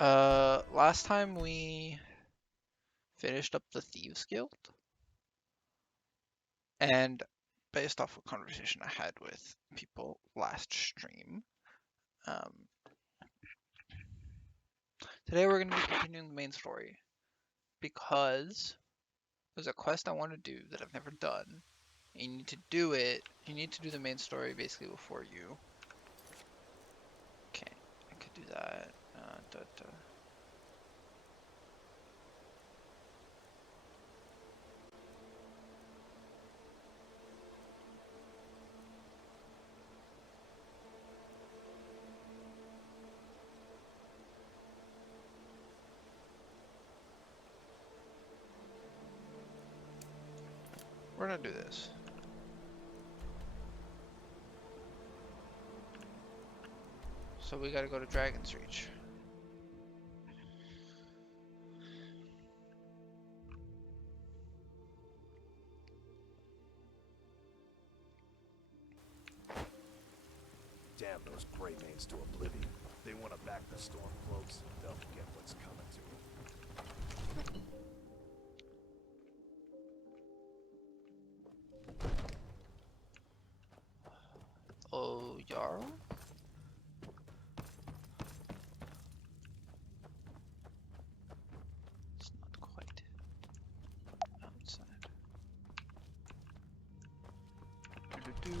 Last time we finished up the Thieves Guild, and based off a conversation I had with people last stream, um, today we're going to be continuing the main story because there's a quest I want to do that I've never done. And you need to do it. You need to do the main story basically before you. Okay, I could do that. We're gonna do this. So we gotta go to Dragon's Reach. Damn those Greymanes to oblivion. They want to back the Stormcloaks, they'll get what's coming to them. Oh, Jarl? It's not quite outside. Do-do-do.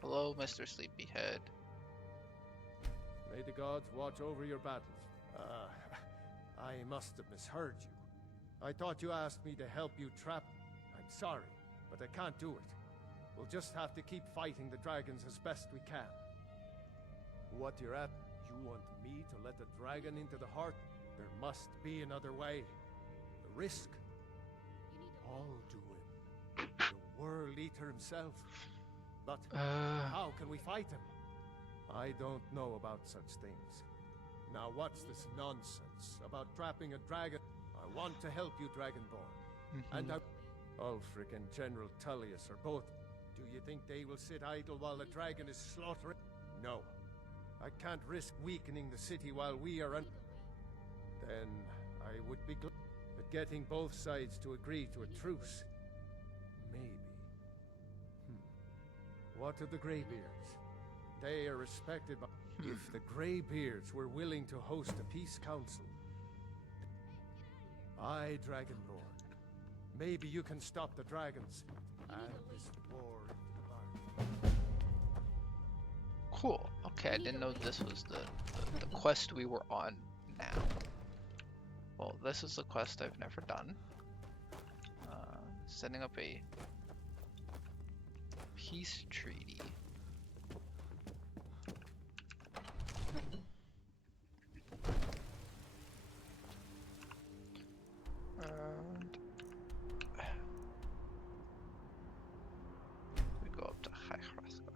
Hello, Mr. Sleepyhead. May the gods watch over your battles. I must have misheard you. I thought you asked me to help you trap... I'm sorry, but I can't do it. We'll just have to keep fighting the dragons as best we can. What you're at, you want me to let the dragon into the heart? There must be another way. The risk? Alduin, the World Eater himself. But how can we fight him? I don't know about such things. Now what's this nonsense about trapping a dragon? I want to help you, Dragonborn. And Ulfric and General Tullius are both... Do you think they will sit idle while the dragon is slaughtering? No. I can't risk weakening the city while we are Then I would be glad at getting both sides to agree to a truce. Maybe. What of the Greybeards? They are respected by... If the Greybeards were willing to host a peace council... Aye, Dragonborn. Maybe you can stop the dragons. And this war in the dark. Cool. Okay, I didn't know this was the quest we were on now. Well, this is the quest I've never done. Setting up a peace treaty. And we go up to High Hrathgar.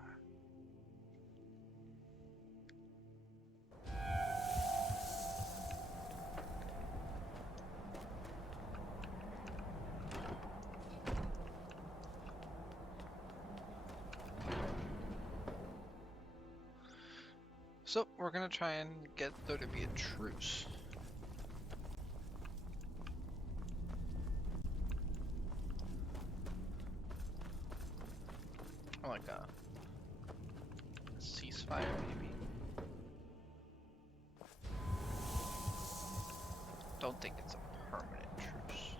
So we're gonna try and get there to be a truce. Like a ceasefire, maybe. Don't think it's a permanent truce.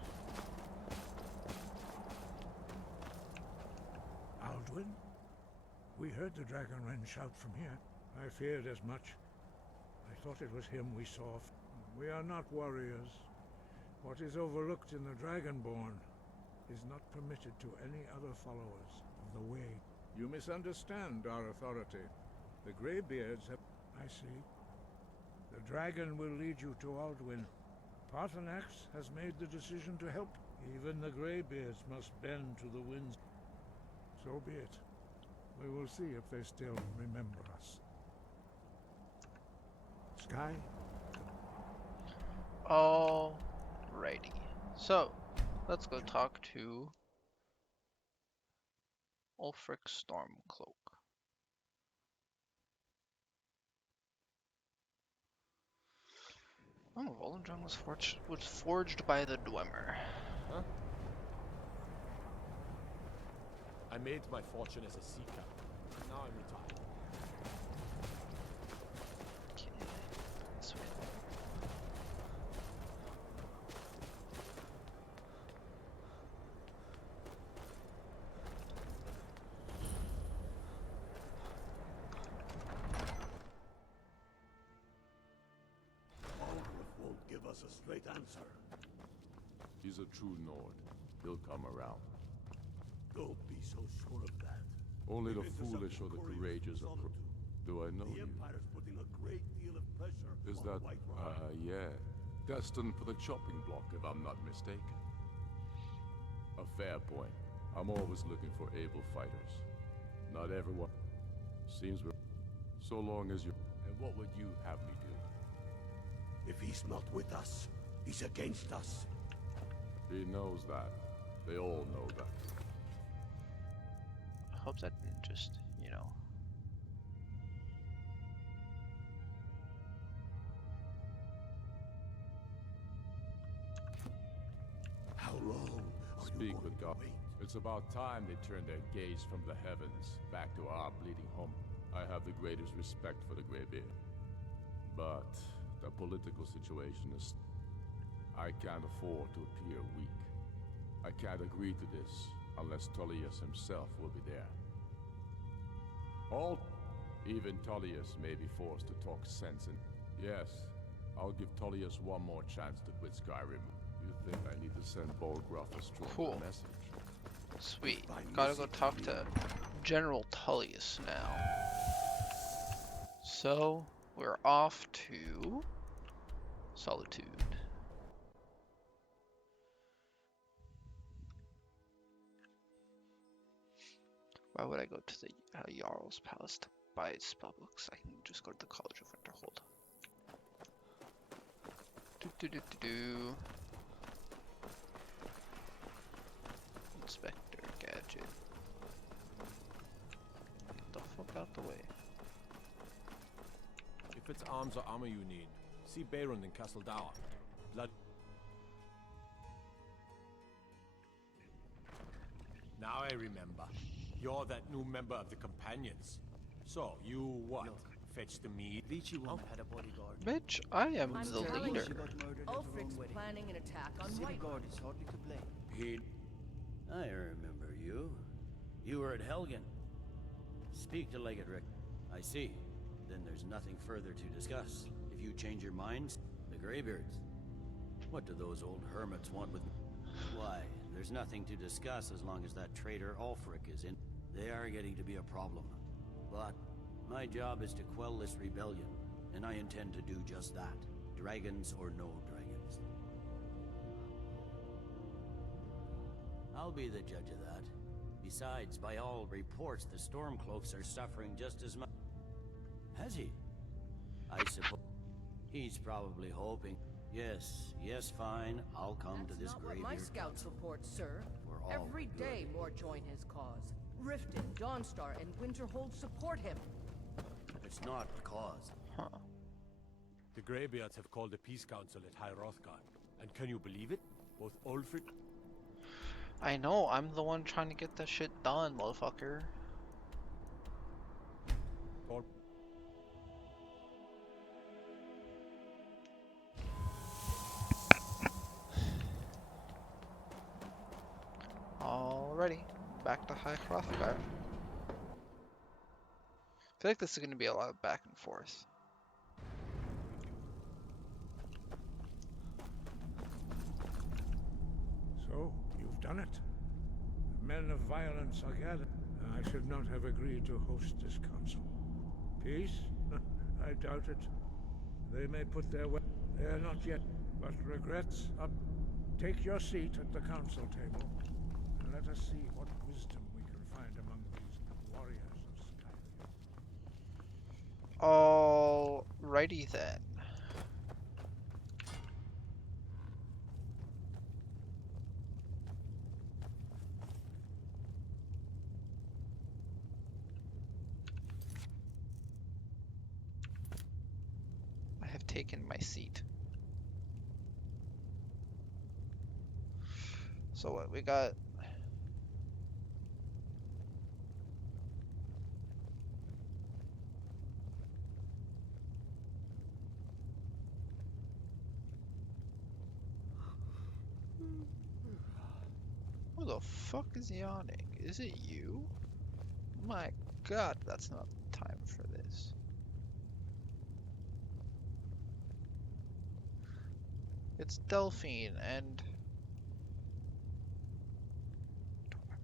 Alduin? We heard the dragon wren shout from here. I feared as much. I thought it was him we saw. We are not warriors. What is overlooked in the Dragonborn is not permitted to any other followers of the Way. You misunderstand our authority. The Greybeards have... I see. The dragon will lead you to Alduin. Paarthurnax has made the decision to help. Even the Greybeards must bend to the winds. So be it. We will see if they still remember us. Sky? Alrighty. So, let's go talk to Ulfric Stormcloak. Oh, Volendrung was forged by the Dwemer. Huh? I made my fortune as a sea captain. Now I'm retired. Okay, this way. Aldrich won't give us a straight answer. He's a true Nord. He'll come around. Don't be so sure of that. Only the We've foolish or intercepted the couriers courageous from are Solitude. Do I know The you? Empire's putting a great deal of pressure Is on that... White Rod. yeah. Destined for the chopping block, if I'm not mistaken. A fair point. I'm always looking for able fighters. Not everyone. Seems we're... So long as you... And what would you have me do? If he's not with us, he's against us. He knows that. They all know that. I hope that didn't just, you know. How long are Speak you going with to God. wait? It's about time they turn their gaze from the heavens back to our bleeding home. I have the greatest respect for the Greybeard. But the political situation is... I can't afford to appear weak. I can't agree to this unless Tullius himself will be there. Even Tullius may be forced to talk sense and... Yes, I'll give Tullius one more chance to quit Skyrim. You think I need to send Bolgraf a stronger Cool. message? Sweet. By Gotta go message, talk you to General Tullius now. So, we're off to Solitude. Why would I go to the Jarl's Palace to buy spellbooks? I can just go to the College of Winterhold. Do. Inspector Gadget. Get the fuck out the way. If it's arms or armor you need, see Beirund in Castle Dower. Blood. Now I remember. You're that new member of the Companions. So, you what? Look. Fetch the meat? Vici won't had a bodyguard. Bitch, I am I'm the telling leader. you. She got murdered at her Ulfric's own wedding. planning an attack on City White. guard is hardly to blame. He... I remember you. You were at Helgen. Speak to Legate Rick. I see. Then there's nothing further to discuss. If you change your minds, the Greybeards. What do those old hermits want with me? Why, there's nothing to discuss as long as that traitor Ulfric is in. They are getting to be a problem. But my job is to quell this rebellion, and I intend to do just that. Dragons or no dragons. I'll be the judge of that. Besides, by all reports, the Stormcloaks are suffering just as much. Has he? I suppose. He's probably hoping. Yes, fine. I'll come to this That's not what graveyard. my scouts report, sir. For all Every good. day more join his cause. Riften, Dawnstar, and Winterhold support him. It's not the cause. Huh. The Greybeards have called a peace council at High Hrothgar. And can you believe it? Both Ulfric... I know, I'm the one trying to get that shit done, motherfucker. Or Alrighty, back to High Hrothgar. I feel like this is going to be a lot of back and forth. So, you've done it. The men of violence are gathered. I should not have agreed to host this council. Peace? I doubt it. They may put their way. They are not yet, but regrets up. Take your seat at the council table, and let us see what wisdom we can find among these warriors of Skyrim. Alrighty then. taken my seat. So what we got? Who the fuck is yawning? Is it you? My god, that's not time for this. It's Delphine and...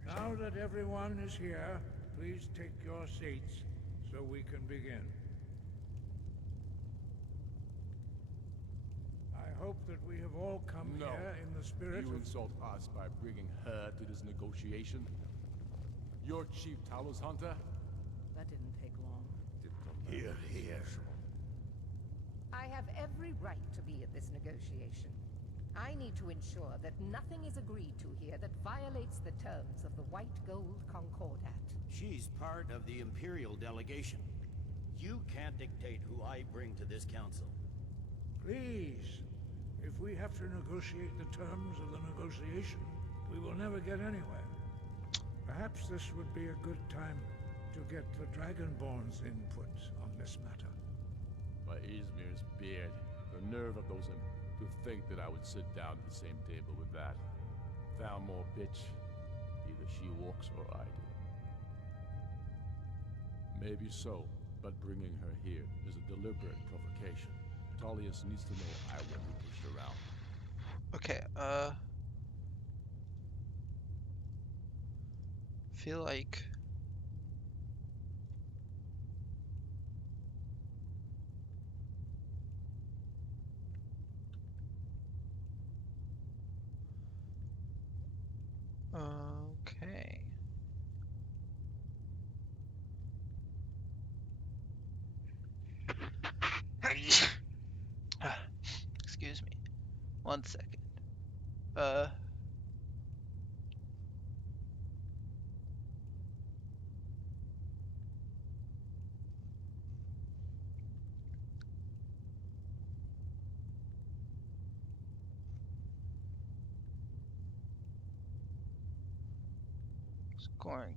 Now that everyone is here, please take your seats so we can begin. I hope that we have all come No. here in the spirit You of... insult us by bringing her to this negotiation? Your chief Talos Hunter? That didn't take long. Here, here. I have every right to be at this negotiation. I need to ensure that nothing is agreed to here that violates the terms of the White Gold Concordat. She's part of the Imperial delegation. You can't dictate who I bring to this council. Please, if we have to negotiate the terms of the negotiation, we will never get anywhere. Perhaps this would be a good time to get the Dragonborn's input on this matter. By Izmir's beard, the nerve of those to think that I would sit down at the same table with that. Thalmor bitch. Either she walks or I do. Maybe so, but bringing her here is a deliberate provocation. Tullius needs to know I won't be pushed around. Okay, feel like... Okay. Excuse me. 1 second. Scoring.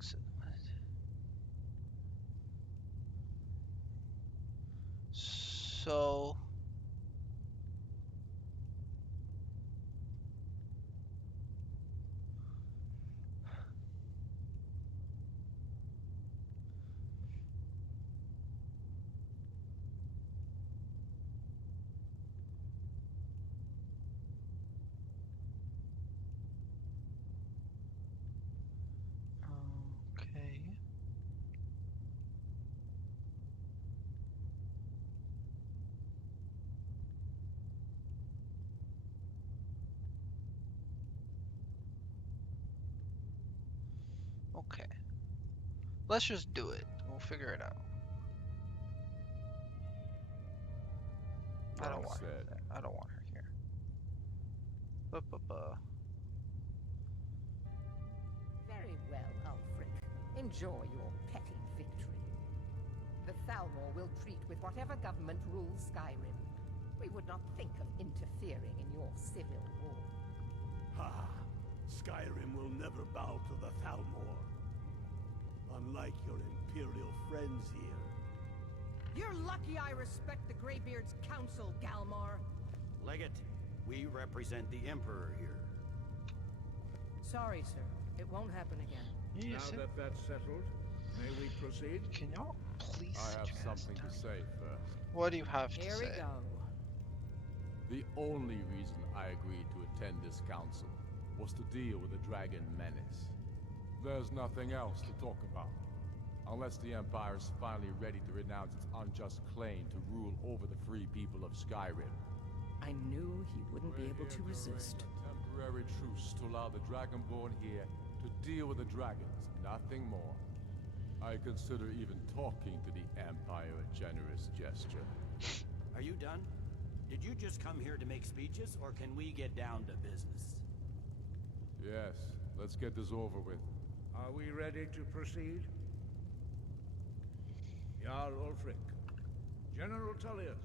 So... Okay. Okay. Let's just do it. We'll figure it out. I don't want her there. I don't want her here. Very well, Ulfric. Enjoy your petty victory. The Thalmor will treat with whatever government rules Skyrim. We would not think of interfering in your civil war. Ha! Skyrim will never bow to the Thalmor. Unlike your Imperial friends here. You're lucky I respect the Greybeard's counsel, Galmar. Legate, we represent the Emperor here. Sorry, sir. It won't happen again. Yes, Now that that's settled, may we proceed? can y'all please I have sit your ass something to down? say first. What do you have to Here say? we go. The only reason I agreed to attend this council was to deal with the Dragon Menace. There's nothing else to talk about. Unless the Empire is finally ready to renounce its unjust claim to rule over the free people of Skyrim. I knew he wouldn't be able to resist. A temporary truce to allow the Dragonborn here to deal with the dragons, nothing more. I consider even talking to the Empire a generous gesture. Are you done? Did you just come here to make speeches, or can we get down to business? Yes, let's get this over with. Are we ready to proceed? Jarl Ulfric, General Tullius,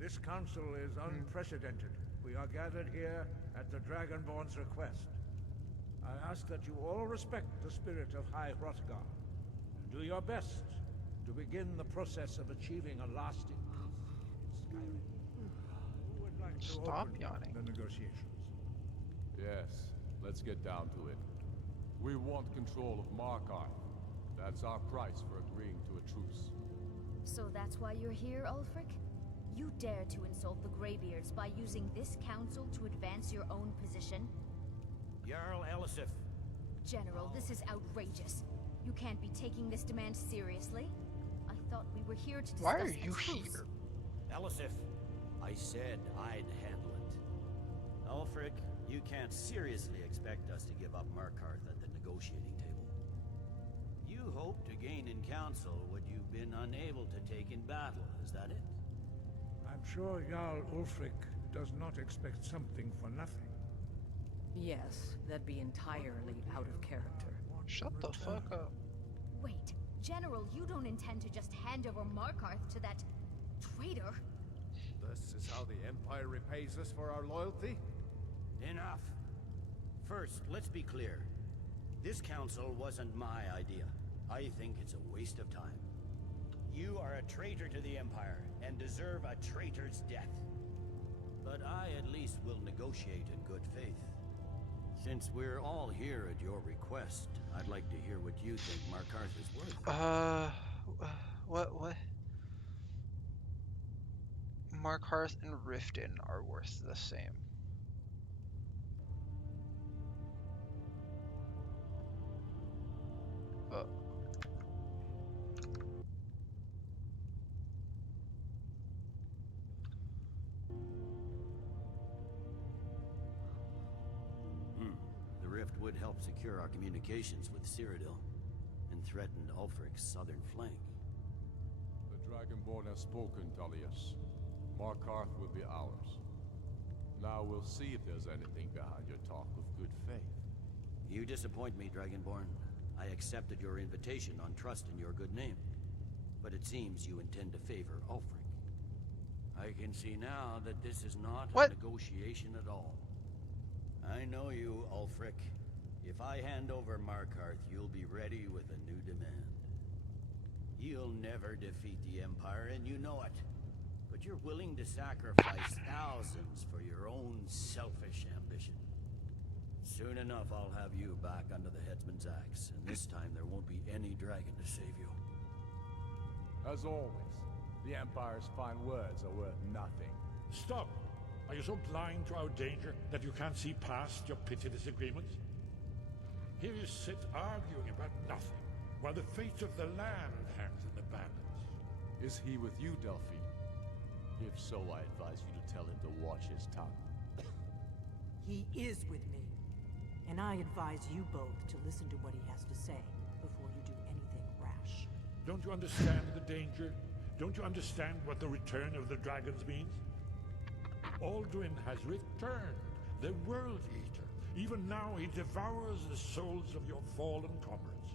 This council is unprecedented. We are gathered here at the Dragonborn's request. I ask that you all respect the spirit of High Hrothgar, and do your best to begin the process of achieving a lasting peace in Skyrim. Who would like to Stop open yawning. the negotiations? Yes, let's get down to it. We want control of Markarth. That's our price for agreeing to a truce. So that's why you're here, Ulfric? You dare to insult the Greybeards by using this council to advance your own position? Jarl Elisif. General, this is outrageous. You can't be taking this demand seriously. I thought we were here to discuss Why are a you truce. here? Elisif, I said I'd handle it. Ulfric, you can't seriously expect us to give up Markarth at the negotiating table. You hope to gain in council what you've been unable to take in battle, is that it? I'm sure Jarl Ulfric does not expect something for nothing. Yes, that'd be entirely out of character. Shut the fuck up. Wait, General, you don't intend to just hand over Markarth to that traitor? This is how the Empire repays us for our loyalty? Enough. First, let's be clear. This council wasn't my idea. I think it's a waste of time. You are a traitor to the Empire, and deserve a traitor's death. But I at least will negotiate in good faith. Since we're all here at your request, I'd like to hear what you think Markarth is worth. What? Markarth and Riften are worth the same. The rift would help secure our communications with Cyrodiil, and threatened Ulfric's southern flank. The Dragonborn has spoken, Tullius. Markarth will be ours. Now we'll see if there's anything behind your talk of good faith. You disappoint me, Dragonborn. I accepted your invitation on trust in your good name. But it seems you intend to favor Ulfric. I can see now that this is not a negotiation at all. I know you, Ulfric. If I hand over Markarth, you'll be ready with a new demand. You'll never defeat the Empire, and you know it. But you're willing to sacrifice thousands for your own selfish ambition. Soon enough, I'll have you back under the headsman's axe, and this time there won't be any dragon to save you. As always, the Empire's fine words are worth nothing. Stop! Are you so blind to our danger that you can't see past your petty disagreements? Here you sit arguing about nothing, while the fate of the land hangs in the balance. Is he with you, Delphine? If so, I advise you to tell him to watch his tongue. He is with me, and I advise you both to listen to what he has to say before you do anything rash. Don't you understand the danger? Don't you understand what the return of the dragons means? Alduin has returned, the World Eater. Even now he devours the souls of your fallen comrades.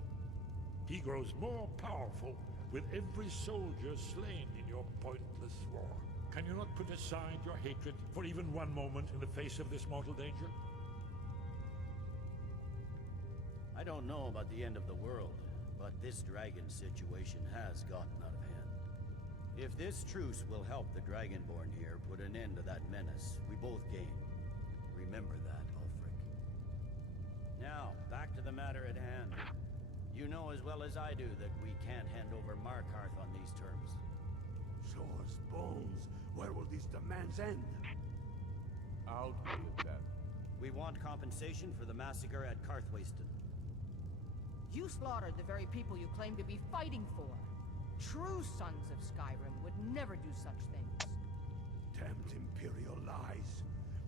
He grows more powerful with every soldier slain in your pointless war. Can you not put aside your hatred for even one moment in the face of this mortal danger? I don't know about the end of the world, but this dragon situation has gotten out of hand. If this truce will help the Dragonborn here put an end to that menace, we both gain. Remember that, Ulfric. Now, back to the matter at hand. You know as well as I do that we can't hand over Markarth on these terms. Show us bones. Where will these demands end? Out with it, then. We want compensation for the massacre at Karthwasten. You slaughtered the very people you claim to be fighting for. True sons of Skyrim would never do such things. Damned Imperial lies.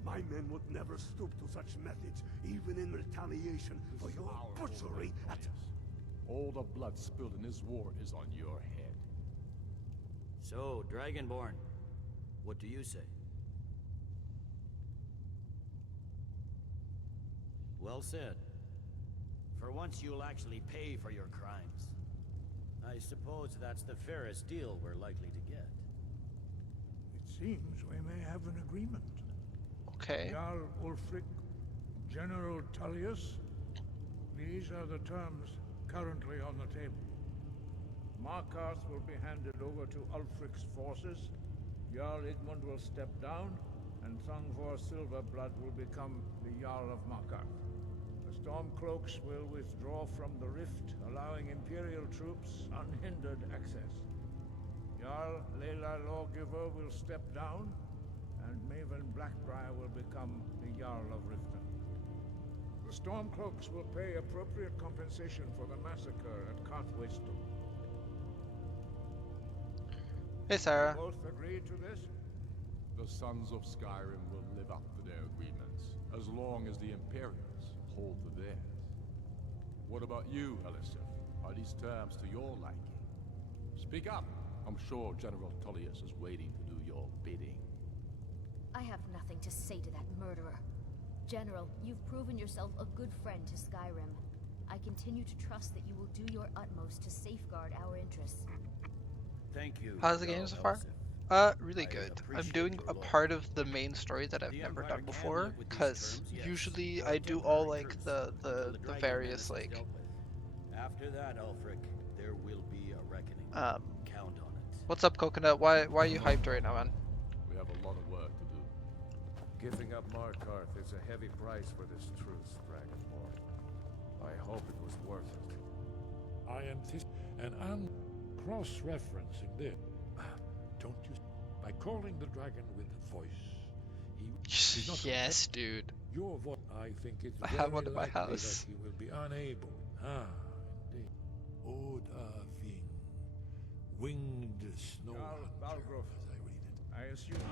My men would never stoop to such methods, even in retaliation for your butchery at... All the blood spilled in this war is on your head. So, Dragonborn, what do you say? Well said. For once you'll actually pay for your crimes. I suppose that's the fairest deal we're likely to get. It seems we may have an agreement. Okay. Jarl Ulfric, General Tullius, these are the terms currently on the table. Markarth will be handed over to Ulfric's forces, Jarl Igmund will step down, and Thongvor Silverblood will become the Jarl of Markarth. The Stormcloaks will withdraw from the rift, allowing Imperial troops unhindered access. Jarl Layla Lawgiver will step down, and Maven Blackbriar will become the Jarl of Riften. The Stormcloaks will pay appropriate compensation for the massacre at Karthwaystone. Hey, Sarah. You both agree to this? The Sons of Skyrim will live up to their agreements, as long as the Imperials hold to theirs. What about you, Elisif? Are these terms to your liking? Speak up! I'm sure General Tullius is waiting to do your bidding. I have nothing to say to that murderer. General, you've proven yourself a good friend to Skyrim. I continue to trust that you will do your utmost to safeguard our interests. Thank you. How's the game so far? Really good. I'm doing a part of the main story that I've never done before, because usually I do all like the various like After that, Ulfric, there will be a reckoning. Count on it. What's up, Coconut? Why are you hyped right now, man? We have a lot of work to do. Giving up Markarth is a heavy price for this truce, Dragonborn. I hope it was worth it. I anticipate, and I'm cross-referencing this. Don't you? By calling the dragon with voice, he's not yes, dude. Your voice. I think it's I very have one in my likely house. that he will be unable. Indeed. Odahving, winged snow Jarl hunter, Balgruuf, as I read it. I assume